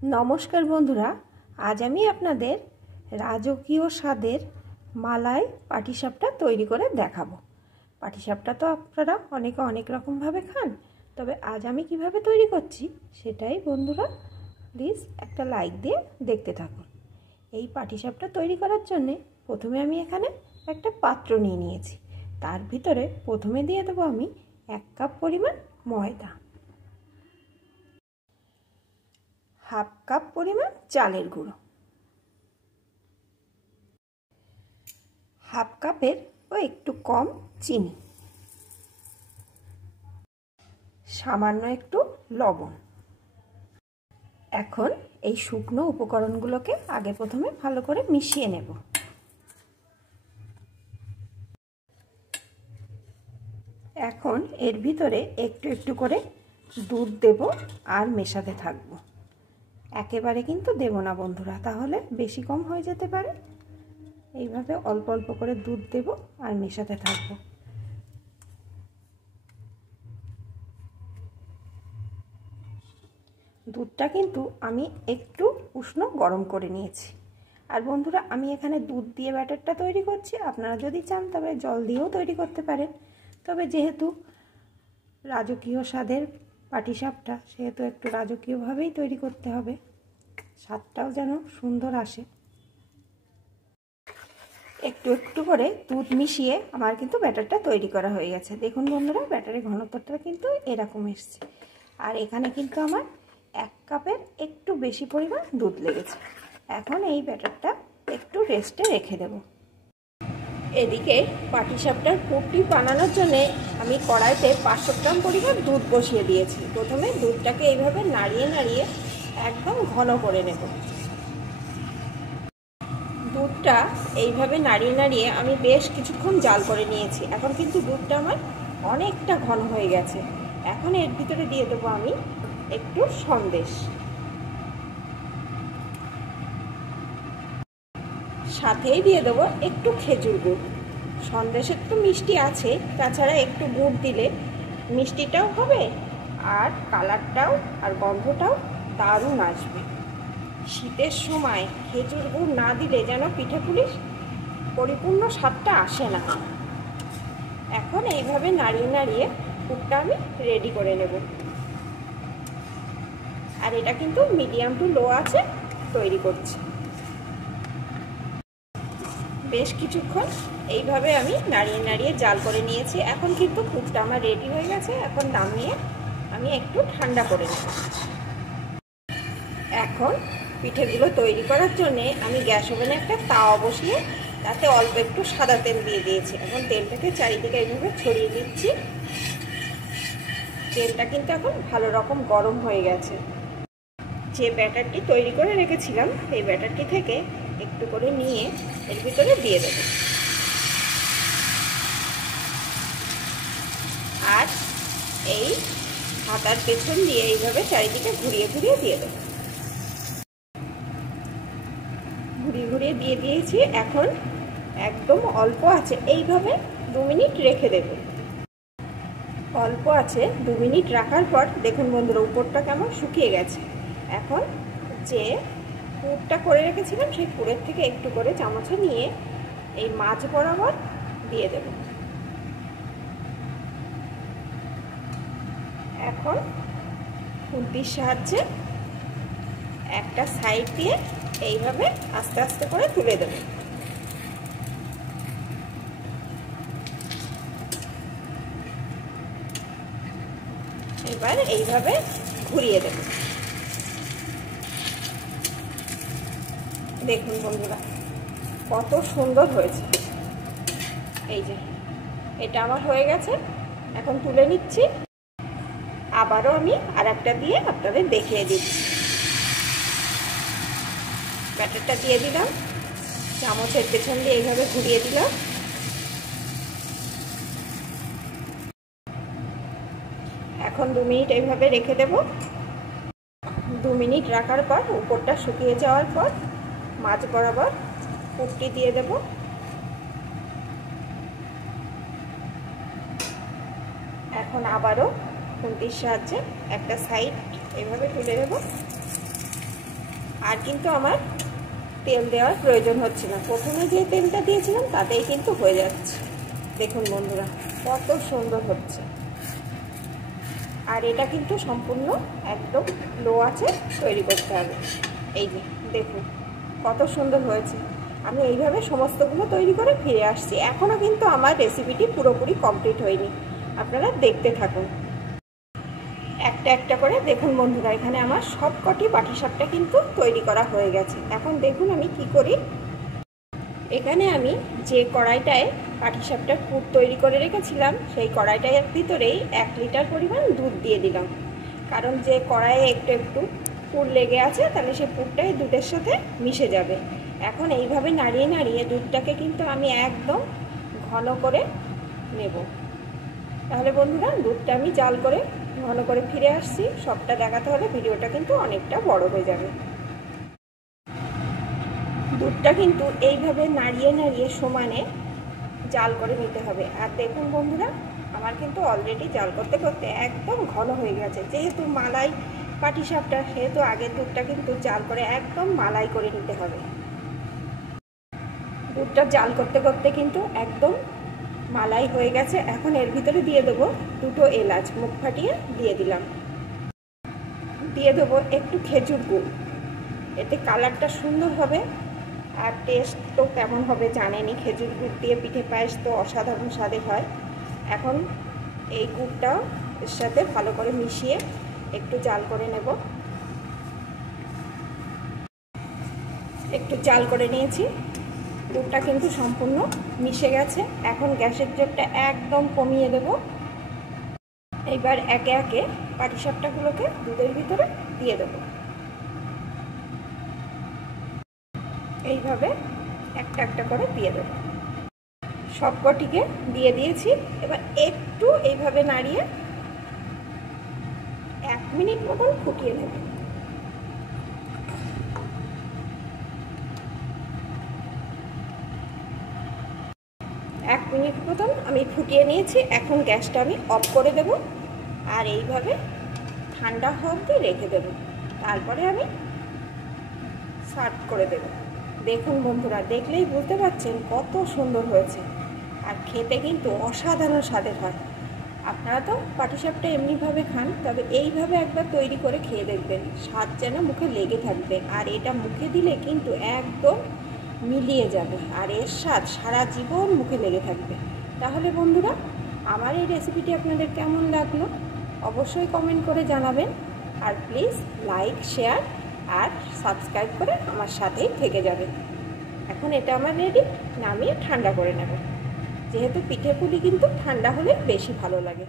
নমস্কার বন্ধুরা, আজ আমি আপনাদের রাজকীয় স্বাদের মালাই পাটিসাপটা তৈরি করে দেখাবো। পাটিসাপটা তো আপনারা অনেকে অনেক রকমভাবে খান, তবে আজ আমি কিভাবে তৈরি করছি সেটাই বন্ধুরা প্লিজ একটা লাইক দিয়ে দেখতে থাকুন। এই পাটিসাপটা তৈরি করার জন্যে প্রথমে আমি এখানে একটা পাত্র নিয়ে নিয়েছি। তার ভিতরে প্রথমে দিয়ে দেবো আমি 1 কাপ পরিমাণ ময়দা, 1/2 কাপ পরিমাণ চালের গুঁড়ো, 1/2 কাপের একটু কম চিনি, সামান্য একটু লবণ। এখন এই শুকনো উপকরণগুলোকে আগে প্রথমে ভালো করে মিশিয়ে নেব। এখন এর ভিতরে একটু একটু করে দুধ দেব আর মেশাতে থাকবো। একেবারে কিন্তু দেব না বন্ধুরা, তাহলে বেশি কম হয়ে যেতে পারে। এইভাবে অল্প অল্প করে দুধ দেব আর মেশাতে থাকবো। দুধটা কিন্তু আমি একটু উষ্ণ গরম করে নিয়েছি। আর বন্ধুরা, আমি এখানে দুধ দিয়ে ব্যাটারটা তৈরি করছি। আপনারা যদি চান তবে জল দিয়েও তৈরি করতে পারেন, তবে যেহেতু রাজকীয় স্বাদের পাটিসাপটা, সেহেতু একটু রাজকীয়ভাবেই তৈরি করতে হবে, স্বাদটাও যেন সুন্দর আসে। একটু একটু করে দুধ মিশিয়ে আমার কিন্তু ব্যাটারটা তৈরি করা হয়ে গেছে। দেখুন বন্ধুরা, ব্যাটারের ঘনত্বটা কিন্তু এরকম এসছে। আর এখানে কিন্তু আমার 1 কাপের একটু বেশি পরিমাণ দুধ লেগেছে। এখন এই ব্যাটারটা একটু রেস্টে রেখে দেব। এদিকে পাটিসাপটার পুরটি বানানোর জন্য আমি কড়াইতে 500 গ্রাম পরিমাণ দুধ বসিয়ে দিয়েছি। প্রথমে দুধটাকে এইভাবে নাড়িয়ে নাড়িয়ে একদম ঘন করে নেব। দুধটা এইভাবে নাড়িয়ে নাড়িয়ে আমি বেশ কিছুক্ষণ জাল করে নিয়েছি। এখন কিন্তু দুধটা আমার অনেকটা ঘন হয়ে গেছে। এখন এর ভিতরে দিয়ে দেবো আমি একটু সন্দেশ, সাথেই দিয়ে দেবো একটু খেজুর গুড়। সন্দেশের তো মিষ্টি আছে, তাছাড়া একটু গুড় দিলে মিষ্টিটাও হবে আর কালারটাও আর গন্ধটাও দারুণ আসবে। শীতের সময় খেজুর গুড় না দিলে যেন পিঠেপুলির পরিপূর্ণ স্বাদটা আসে না। এখন এইভাবে নাড়িয়ে নাড়িয়ে পুরটা আমি রেডি করে নেব। আর এটা কিন্তু মিডিয়াম টু লো আছে তৈরি করছি। বেশ কিছুক্ষণ এইভাবে আমি নাড়িয়ে নাড়িয়ে জাল করে নিয়েছি। এখন কিন্তু পুরটা আমার রেডি হয়ে গেছে। এখন নামিয়ে আমি একটু ঠান্ডা করে নেব। এখন পিঠেগুলো তৈরি করার জন্যে আমি গ্যাস ওভেনে একটা তাওয়া বসিয়ে তাতে অল্প একটু সাদা তেল দিয়ে দিয়েছি। এখন তেলটাকে চারিদিকে এইভাবে ছড়িয়ে দিচ্ছি। তেলটা কিন্তু এখন ভালো রকম গরম হয়ে গেছে। যে ব্যাটারটি তৈরি করে রেখেছিলাম সেই ব্যাটারটি থেকে একটু করে নিয়ে এর ভিতরে দিয়ে দেব। আর এই হাতার পেছন দিয়ে এইভাবে চারিদিকে ঘুরিয়ে ঘুরিয়ে দিয়ে দেব। ঘুরিয়ে ঘুরিয়ে দিয়ে দিয়েছি। এখন একদম অল্প আছে এইভাবে 2 মিনিট রেখে দেব। অল্প আছে 2 মিনিট রাখার পর দেখুন বন্ধুরা, উপরটা কেমন শুকিয়ে গেছে। এখন যে পুরটা করে রেখেছিলাম সেই পুরের থেকে একটু করে চামচে নিয়ে এই মাঝ বরাবর দিয়ে দেব। এখন খুন্তির সাহায্যে একটা সাইড দিয়ে এইভাবে আস্তে আস্তে করে তুলে দেব। এবার এইভাবে ঘুরিয়ে দেব। দেখুন বন্ধুরা, কত সুন্দর হয়েছে। এই যে এটা আমার হয়ে গেছে। এখন তুলে নিচ্ছি। আবারও আমি আরেকটা দিয়ে আপনাদের দেখিয়ে দিচ্ছি। ব্যাটারটা দিয়ে দিলাম, চামচের পেছন দিয়ে এইভাবে ঘুরিয়ে দিলাম। এখন 2 মিনিট এইভাবে রেখে দেব। 2 মিনিট রাখার পর উপরটা শুকিয়ে যাওয়ার পর মাঝ বরাবর পুরটি দিয়ে দেব। এখন আবারও খুন্তির সাহায্যে একটা সাইড এইভাবে তুলে দেব। আর কিন্তু আমার তেল দেওয়ার প্রয়োজন হচ্ছে না, প্রথমে যে তেলটা দিয়েছিলাম তাতেই কিন্তু হয়ে যাচ্ছে। দেখুন বন্ধুরা কত সুন্দর হচ্ছে। আর এটা কিন্তু সম্পূর্ণ একদম লো আছে তৈরি করতে হবে। এই যে দেখুন কত সুন্দর হয়েছে। আমি এইভাবে সমস্তগুলো তৈরি করে ফিরে আসছি। এখনও কিন্তু আমার রেসিপিটি পুরোপুরি কমপ্লিট হয়নি, আপনারা দেখতে থাকুন একটা একটা করে। দেখুন বন্ধুরা এখানে আমার সবকটি পাটিসাপটা কিন্তু তৈরি করা হয়ে গেছে। এখন দেখুন আমি কি করি। এখানে আমি যে কড়াইটায় পাটিসাপটার পুর তৈরি করে রেখেছিলাম সেই কড়াইটার ভিতরেই 1 লিটার পরিমাণ দুধ দিয়ে দিলাম, কারণ যে কড়াইয়ে একটু একটু পুর লেগে আছে তাহলে সেই পুরটাই দুধের সাথে মিশে যাবে। এখন এইভাবে নাড়িয়ে নাড়িয়ে দুধটাকে কিন্তু আমি একদম ঘন করে নেব। তাহলে বন্ধুরা দুধটা আমি জাল করে ঘন করে ফিরে আসছি। সবটা দেখাতে হলে ভিডিওটা কিন্তু অনেকটা বড় হয়ে যাবে। দুধটা কিন্তু এইভাবে নাড়িয়ে নাড়িয়ে সমানে জাল করে নিতে হবে। আর দেখুন বন্ধুরা আমার কিন্তু অলরেডি জাল করতে করতে একদম ঘন হয়ে গেছে। যেহেতু মালাই পাটিসাপটা সেহেতু আগের দুধটা কিন্তু জাল করে একদম মালাই করে নিতে হবে। দুধটা জাল করতে করতে কিন্তু একদম মালাই হয়ে গেছে। এখন এর ভিতরে দিয়ে দেবো 2টো এলাচ মুখ ফাটিয়ে দিয়ে দিলাম। দিয়ে দেবো একটু খেজুর গুড়, এতে কালারটা সুন্দর হবে আর টেস্ট তো কেমন হবে জানেনই। খেজুর গুড় দিয়ে পিঠে পায়েস তো অসাধারণ স্বাদের হয়। এখন এই গুড়টা এর সাথে ভালো করে মিশিয়ে একটু জাল করে নেব। একটু জাল করে নিয়েছি, দুধটা কিন্তু সম্পূর্ণ মিশে গেছে। এখন গ্যাসের জোরটা একদম কমিয়ে দেব। এইবার একে একে পাটিসাপটাগুলোকে দুধের ভিতরে দিয়ে দেব। এইভাবে একটা একটা করে দিয়ে দেব। সবকটিকে দিয়ে দিয়েছি। এবার একটু এইভাবে নাড়িয়ে 1 মিনিট মতন ফুটিয়ে নেব। 1 মিনিট মতন আমি ফুটিয়ে নিয়েছি। এখন গ্যাসটা আমি অফ করে দেব আর এইভাবে ঠান্ডা হওয়া অবধি রেখে দেব। তারপরে আমি সার্ভ করে দেব। দেখুন বন্ধুরা দেখলেই বুঝতে পারছেন কত সুন্দর হয়েছে আর খেতে কিন্তু অসাধারণ স্বাদের হয়। আপনারা তো পাটিসাপটা এমনিভাবে খান, তবে এইভাবে একবার তৈরি করে খেয়ে দেখবেন, স্বাদ যেন মুখে লেগে থাকবে। আর এটা মুখে দিলে কিন্তু একদম মিলিয়ে যাবে আর এর স্বাদ সারা জীবন মুখে লেগে থাকবে। তাহলে বন্ধুরা আমার এই রেসিপিটি আপনাদের কেমন লাগলো অবশ্যই কমেন্ট করে জানাবেন। আর প্লিজ লাইক শেয়ার আর সাবস্ক্রাইব করে আমার সাথেই থেকে যাবেন। এখন এটা আমার রেডি, নামিয়ে ঠান্ডা করে নেব। যেহেতু পিঠে পুলি কিন্তু ঠান্ডা হলে বেশি ভালো লাগে।